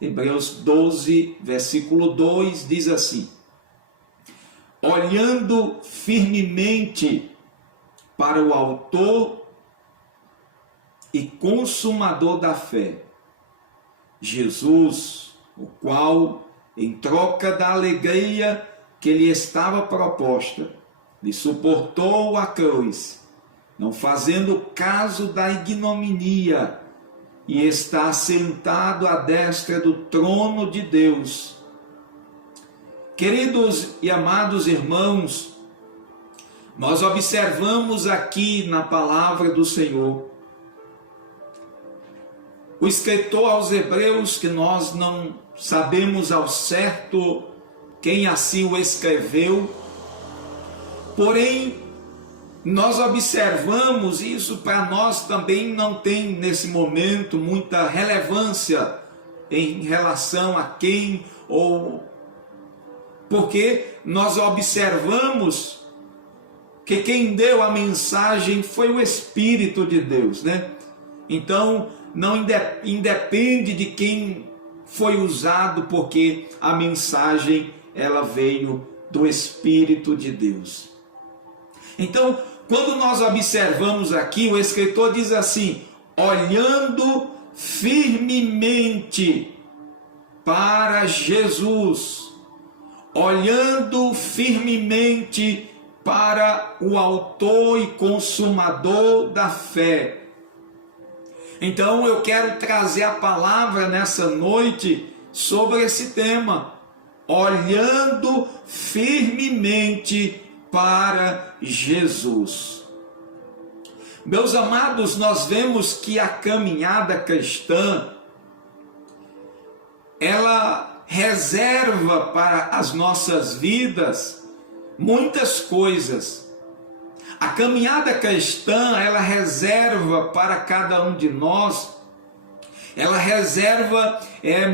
Hebreus 12, versículo 2 diz assim: olhando firmemente para o autor e consumador da fé, Jesus, o qual, em troca da alegria que lhe estava proposta, lhe suportou a cruz, não fazendo caso da ignominia, e está sentado à destra do trono de Deus. Queridos e amados irmãos, nós observamos aqui na palavra do Senhor, o escritor aos Hebreus, que nós não sabemos ao certo quem assim o escreveu, porém, nós observamos isso, para nós também não tem nesse momento muita relevância em relação a quem ou... porque nós observamos que quem deu a mensagem foi o Espírito de Deus, né? Então, não independe de quem foi usado, porque a mensagem ela veio do Espírito de Deus. Então, quando nós observamos aqui, o escritor diz assim: olhando firmemente para Jesus, olhando firmemente para o autor e consumador da fé. Então eu quero trazer a palavra nessa noite sobre esse tema, olhando firmemente para Jesus. Meus amados, nós vemos que a caminhada cristã, ela reserva para as nossas vidas muitas coisas. A caminhada cristã, ela reserva para cada um de nós, ela reserva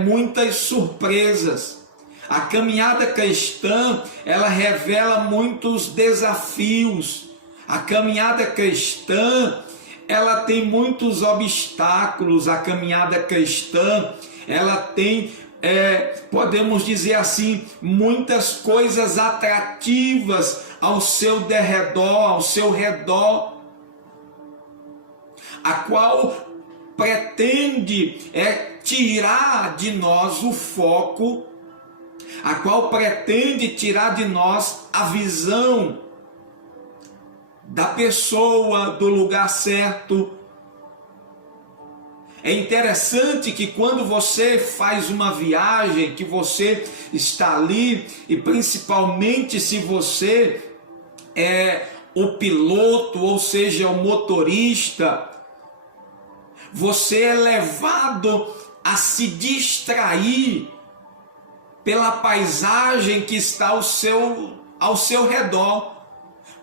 muitas surpresas. A caminhada cristã, ela revela muitos desafios. A caminhada cristã, ela tem muitos obstáculos. A caminhada cristã, ela tem, podemos dizer assim, muitas coisas atrativas ao seu derredor, ao seu redor, a qual pretende tirar de nós o foco, a qual pretende tirar de nós a visão da pessoa, do lugar certo. É interessante que quando você faz uma viagem, que você está ali, e principalmente se você é o piloto, ou seja, o motorista, você é levado a se distrair pela paisagem que está ao seu redor,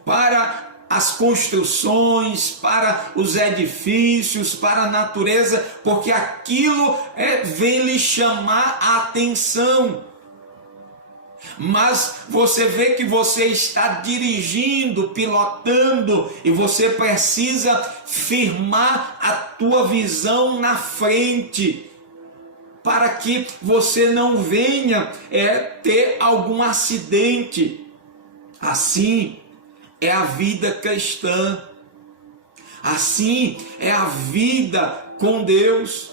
para as construções, para os edifícios, para a natureza, porque aquilo vem lhe chamar a atenção. Mas você vê que você está dirigindo, pilotando, e você precisa firmar a tua visão na frente, para que você não venha ter algum acidente. Assim é a vida cristã, assim é a vida com Deus.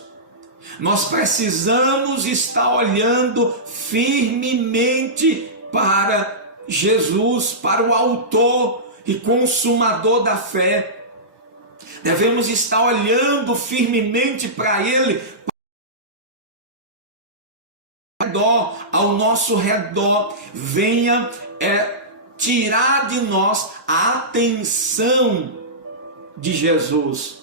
Nós precisamos estar olhando firmemente para Jesus, para o autor e consumador da fé. Devemos estar olhando firmemente para Ele, ao nosso redor, venha tirar de nós a atenção de Jesus.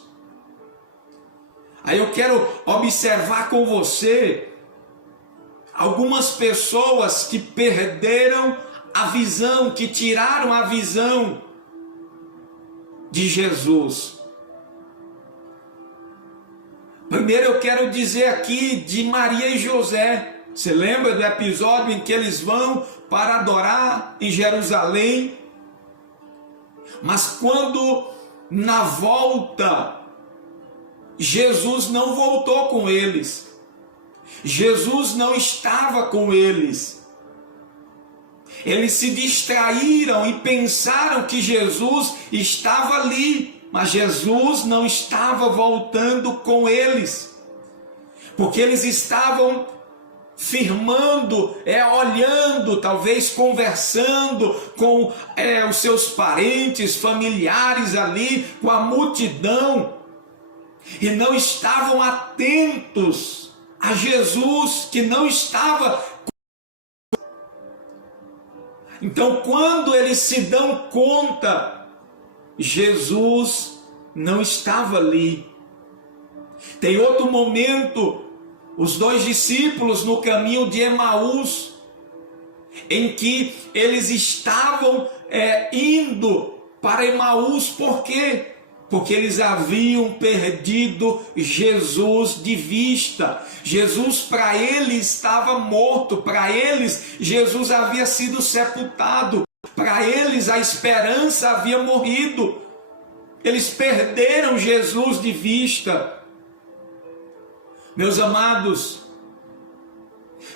Aí eu quero observar com você algumas pessoas que perderam a visão, que tiraram a visão de Jesus. Primeiro eu quero dizer aqui de Maria e José. Você lembra do episódio em que eles vão para adorar em Jerusalém? Mas quando na volta, Jesus não voltou com eles. Jesus não estava com eles. Eles se distraíram e pensaram que Jesus estava ali, mas Jesus não estava voltando com eles, porque eles estavam firmando, olhando, talvez conversando com os seus parentes, familiares ali, com a multidão, e não estavam atentos a Jesus, que não estava. Então, quando eles se dão conta, Jesus não estava ali. Tem outro momento, os dois discípulos no caminho de Emaús, em que eles estavam indo para Emaús. Por quê? Porque eles haviam perdido Jesus de vista. Jesus para eles estava morto, para eles Jesus havia sido sepultado, para eles a esperança havia morrido. Eles perderam Jesus de vista. Meus amados,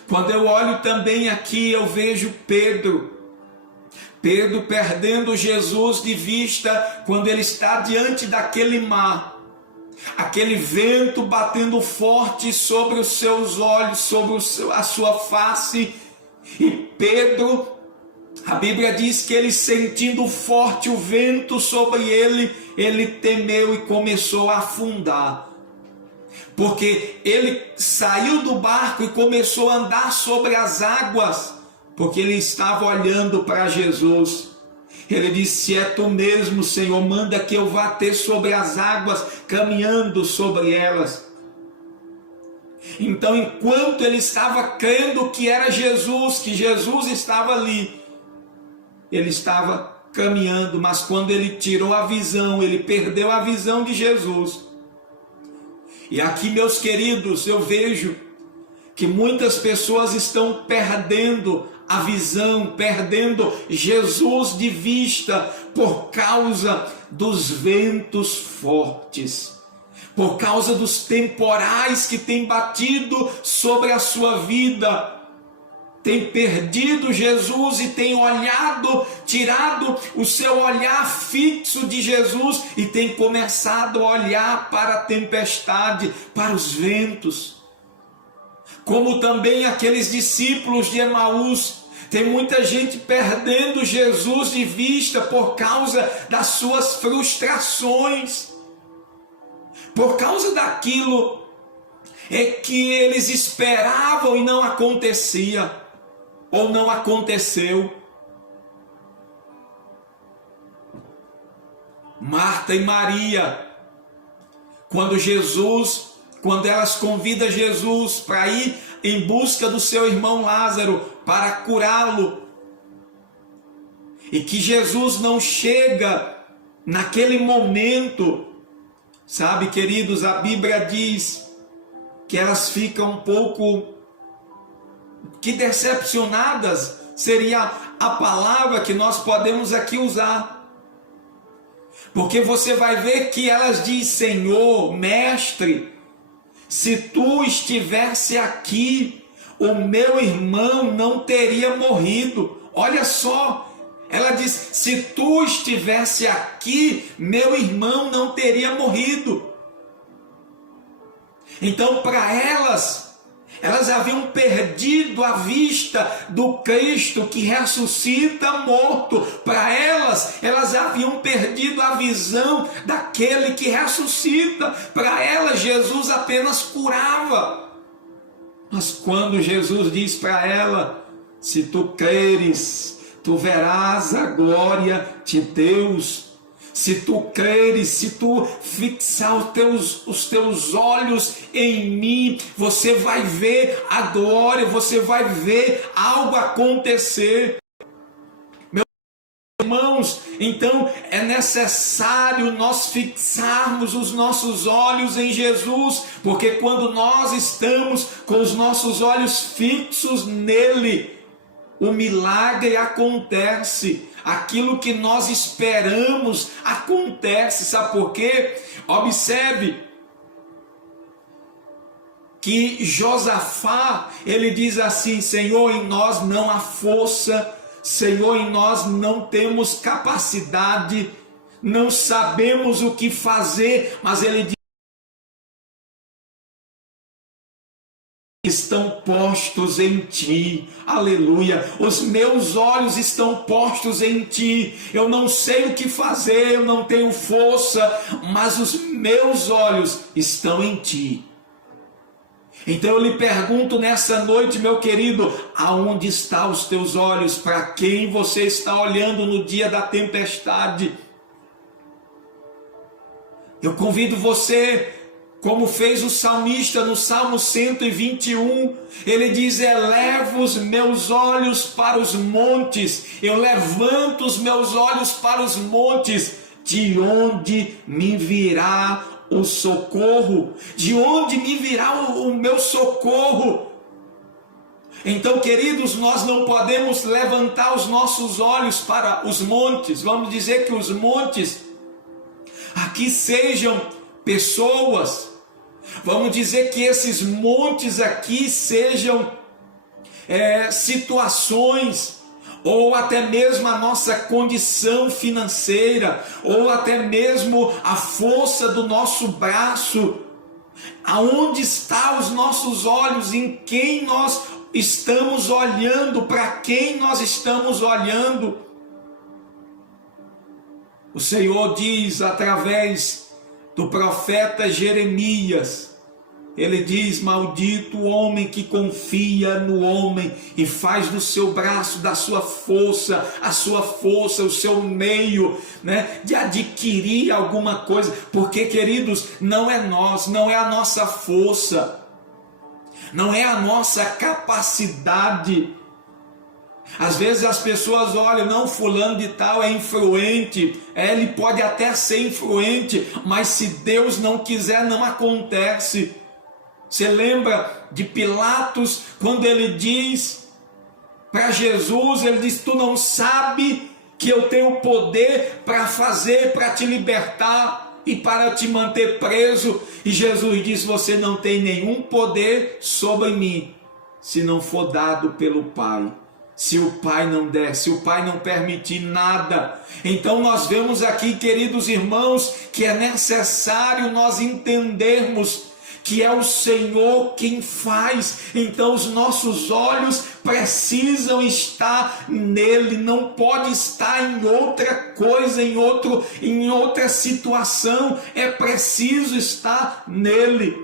quando eu olho também aqui, eu vejo Pedro perdendo Jesus de vista quando ele está diante daquele mar, aquele vento batendo forte sobre os seus olhos, sobre a sua face, e Pedro, a Bíblia diz que ele, sentindo forte o vento sobre ele, ele temeu e começou a afundar. Porque ele saiu do barco e começou a andar sobre as águas, porque ele estava olhando para Jesus. Ele disse: se é tu mesmo, Senhor, manda que eu vá ter sobre as águas, caminhando sobre elas. Então, enquanto ele estava crendo que era Jesus, que Jesus estava ali, ele estava caminhando, mas quando ele tirou a visão, ele perdeu a visão de Jesus. E aqui, meus queridos, eu vejo que muitas pessoas estão perdendo a visão, perdendo Jesus de vista por causa dos ventos fortes, por causa dos temporais que têm batido sobre a sua vida. Tem perdido Jesus e tem olhado, tirado o seu olhar fixo de Jesus e tem começado a olhar para a tempestade, para os ventos. Como também aqueles discípulos de Emaús, tem muita gente perdendo Jesus de vista por causa das suas frustrações, por causa daquilo que eles esperavam e não acontecia, ou não aconteceu. Marta e Maria, quando elas convidam Jesus para ir em busca do seu irmão Lázaro para curá-lo, e que Jesus não chega naquele momento, sabe, queridos, a Bíblia diz que elas ficam um pouco decepcionadas, seria a palavra que nós podemos aqui usar, porque você vai ver que elas dizem: Senhor, mestre, se tu estivesse aqui, o meu irmão não teria morrido. Olha só, ela diz: se tu estivesse aqui, meu irmão não teria morrido. Então, para elas haviam perdido a vista do Cristo que ressuscita morto. Para elas haviam perdido a visão daquele que ressuscita. Para elas, Jesus apenas curava. Mas quando Jesus diz para ela: se tu creres, tu verás a glória de Deus. Se tu creres, se tu fixar os teus olhos em mim, você vai ver a glória, você vai ver algo acontecer. Meus irmãos, então é necessário nós fixarmos os nossos olhos em Jesus, porque quando nós estamos com os nossos olhos fixos nele, o milagre acontece. Aquilo que nós esperamos acontece. Sabe por quê? Observe que Josafá, ele diz assim: Senhor, em nós não há força, Senhor, em nós não temos capacidade, não sabemos o que fazer, mas ele diz: estão postos em ti, aleluia, os meus olhos estão postos em ti, eu não sei o que fazer, eu não tenho força, mas os meus olhos estão em ti. Então eu lhe pergunto nessa noite, meu querido, aonde estão os teus olhos? Para quem você está olhando no dia da tempestade? Eu convido você, como fez o salmista no Salmo 121, ele diz: elevo os meus olhos para os montes, eu levanto os meus olhos para os montes, de onde me virá o socorro? De onde me virá o meu socorro? Então, queridos, nós não podemos levantar os nossos olhos para os montes. Vamos dizer que os montes aqui sejam pessoas. Vamos dizer que esses montes aqui sejam situações, ou até mesmo a nossa condição financeira, ou até mesmo a força do nosso braço. Aonde estão os nossos olhos? Em quem nós estamos olhando? Para quem nós estamos olhando? O Senhor diz através do profeta Jeremias, ele diz: maldito o homem que confia no homem e faz do seu braço, da sua força, a sua força, o seu meio, de adquirir alguma coisa. Porque, queridos, não é nós, não é a nossa força, não é a nossa capacidade. Às vezes as pessoas olham: não, fulano de tal é influente, ele pode até ser influente, mas se Deus não quiser, não acontece. Você lembra de Pilatos, quando ele diz para Jesus, ele diz: tu não sabe que eu tenho poder para fazer, para te libertar e para te manter preso? E Jesus diz: você não tem nenhum poder sobre mim, se não for dado pelo Pai. Se o Pai não der, se o Pai não permitir nada. Então nós vemos aqui, queridos irmãos, que é necessário nós entendermos que é o Senhor quem faz. Então os nossos olhos precisam estar nele, não pode estar em outra coisa, em outra situação. É preciso estar nele.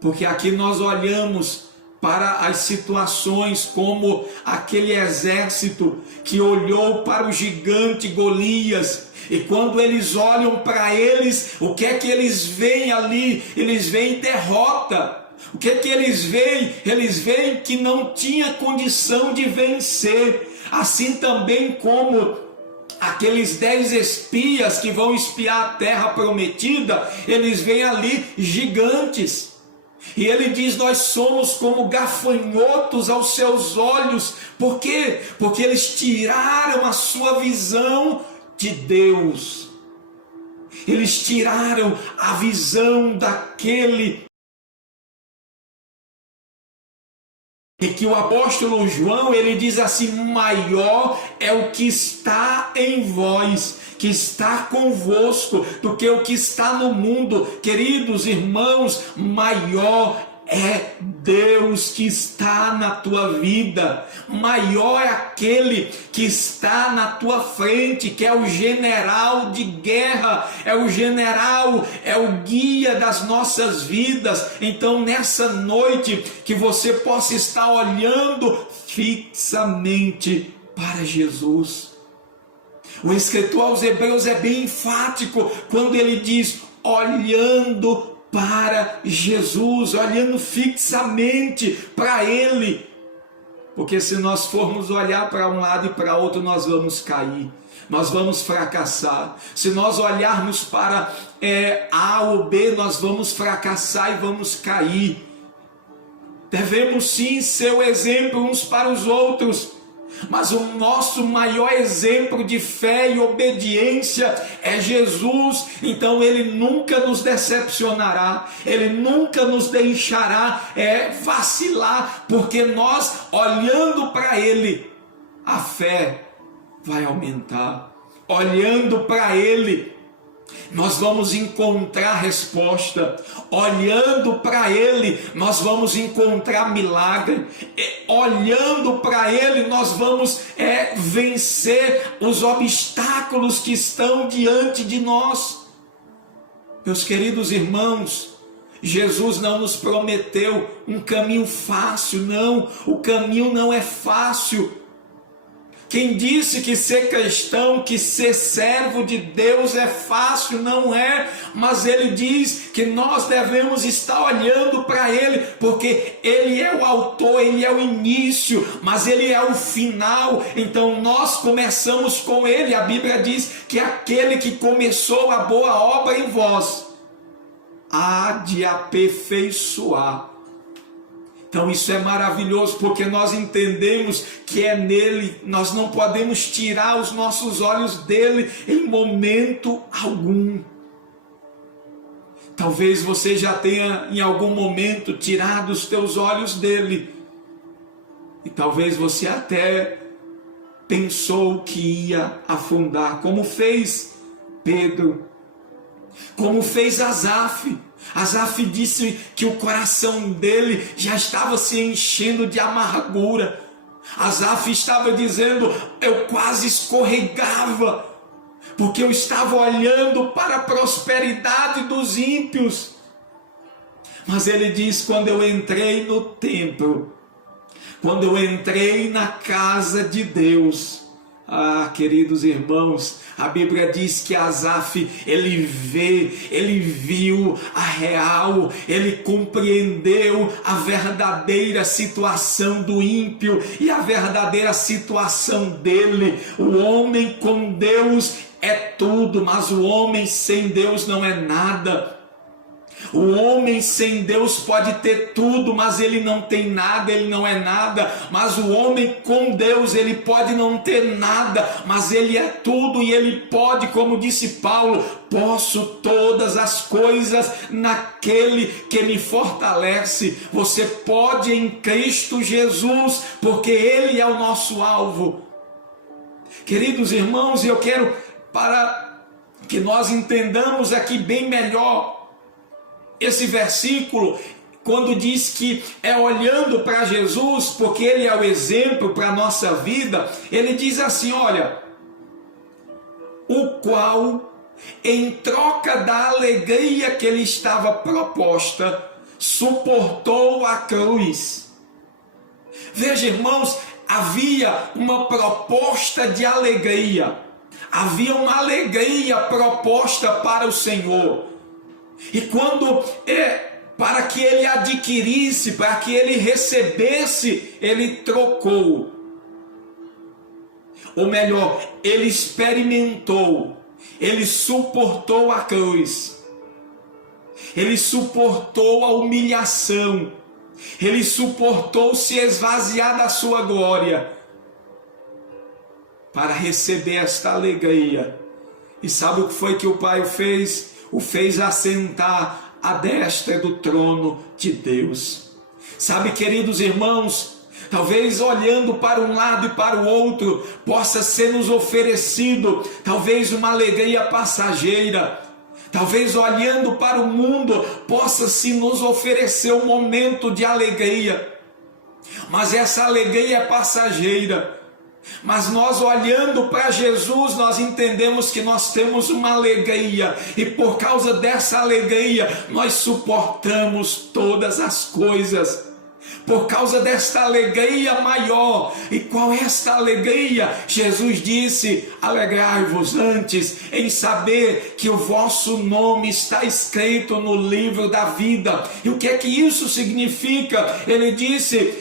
Porque aqui nós olhamos para as situações como aquele exército que olhou para o gigante Golias, e quando eles olham para eles, o que é que eles veem ali? Eles veem derrota. O que é que eles veem? Eles veem que não tinha condição de vencer. Assim também como aqueles 10 espias que vão espiar a terra prometida, eles veem ali gigantes. E ele diz: nós somos como gafanhotos aos seus olhos. Por quê? Porque eles tiraram a sua visão de Deus. Eles tiraram a visão daquele. E que o apóstolo João, ele diz assim: maior é o que está em vós, que está convosco, do que o que está no mundo. Queridos irmãos, maior é Deus que está na tua vida, maior é aquele que está na tua frente, que é o general de guerra, é o general, é o guia das nossas vidas. Então nessa noite, que você possa estar olhando fixamente para Jesus. O escritor aos Hebreus é bem enfático quando ele diz: olhando para Jesus, olhando fixamente para Ele. Porque se nós formos olhar para um lado e para outro, nós vamos cair, nós vamos fracassar. Se nós olharmos para A ou B, nós vamos fracassar e vamos cair. Devemos sim ser o exemplo uns para os outros. mas o nosso maior exemplo de fé e obediência é Jesus. Então Ele nunca nos decepcionará, Ele nunca nos deixará vacilar, porque nós, olhando para Ele, a fé vai aumentar. Olhando para Ele, nós vamos encontrar resposta. Olhando para Ele, nós vamos encontrar milagre. Olhando para Ele, nós vamos vencer os obstáculos que estão diante de nós. Meus queridos irmãos, Jesus não nos prometeu um caminho fácil, não. O caminho não é fácil. Quem disse que ser cristão, que ser servo de Deus é fácil? Não é, mas Ele diz que nós devemos estar olhando para Ele, porque Ele é o autor, Ele é o início, mas Ele é o final. Então nós começamos com Ele. A Bíblia diz que aquele que começou a boa obra em vós há de aperfeiçoar. Então isso é maravilhoso, porque nós entendemos que é nele, nós não podemos tirar os nossos olhos dele em momento algum. Talvez você já tenha em algum momento tirado os teus olhos dele, e talvez você até pensou que ia afundar, como fez Pedro, como fez Asaf. Asaf disse que o coração dele já estava se enchendo de amargura. Asaf estava dizendo: eu quase escorregava, porque eu estava olhando para a prosperidade dos ímpios. Mas ele diz: quando eu entrei no templo, quando eu entrei na casa de Deus, queridos irmãos, a Bíblia diz que Asaf, ele viu a real, ele compreendeu a verdadeira situação do ímpio e a verdadeira situação dele. O homem com Deus é tudo, mas o homem sem Deus não é nada. O homem sem Deus pode ter tudo, mas ele não tem nada, ele não é nada. Mas o homem com Deus, ele pode não ter nada, mas ele é tudo, e ele pode, como disse Paulo: posso todas as coisas naquele que me fortalece. Você pode em Cristo Jesus, porque Ele é o nosso alvo. Queridos irmãos, eu quero, para que nós entendamos aqui bem melhor esse versículo, quando diz que é olhando para Jesus, porque Ele é o exemplo para a nossa vida, ele diz assim: olha, o qual, em troca da alegria que lhe estava proposta, suportou a cruz. Veja, irmãos, havia uma proposta de alegria, havia uma alegria proposta para o Senhor. E quando para que ele adquirisse, para que ele recebesse, ele trocou. Ou melhor, ele experimentou, ele suportou a cruz, ele suportou a humilhação, ele suportou se esvaziar da sua glória, para receber esta alegria. E sabe o que foi que o Pai fez? O fez assentar à destra do trono de Deus. Sabe, queridos irmãos, talvez olhando para um lado e para o outro, possa ser nos oferecido talvez uma alegria passageira. Talvez olhando para o mundo, possa se nos oferecer um momento de alegria. Mas essa alegria é passageira. Mas nós, olhando para Jesus, nós entendemos que nós temos uma alegria, e por causa dessa alegria nós suportamos todas as coisas. Por causa desta alegria maior. E qual é esta alegria? Jesus disse: alegrai-vos antes em saber que o vosso nome está escrito no livro da vida. E o que é que isso significa? Ele disse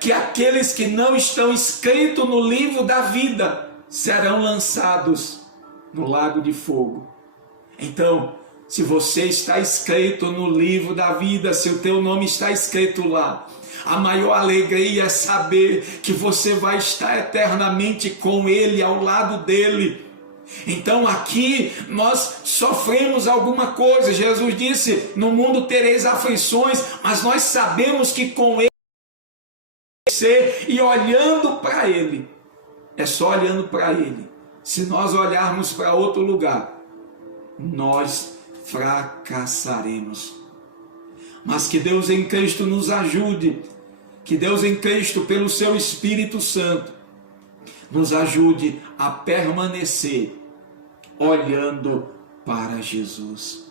que aqueles que não estão escritos no livro da vida serão lançados no lago de fogo. Então, se você está escrito no livro da vida, se o teu nome está escrito lá, A maior alegria é saber que você vai estar eternamente com Ele, ao lado dEle. Então aqui nós sofremos alguma coisa. Jesus disse: no mundo tereis aflições, mas nós sabemos que com Ele e olhando para Ele, é só olhando para Ele. Se nós olharmos para outro lugar, nós fracassaremos. Mas que Deus em Cristo nos ajude, que Deus em Cristo, pelo seu Espírito Santo, nos ajude a permanecer olhando para Jesus.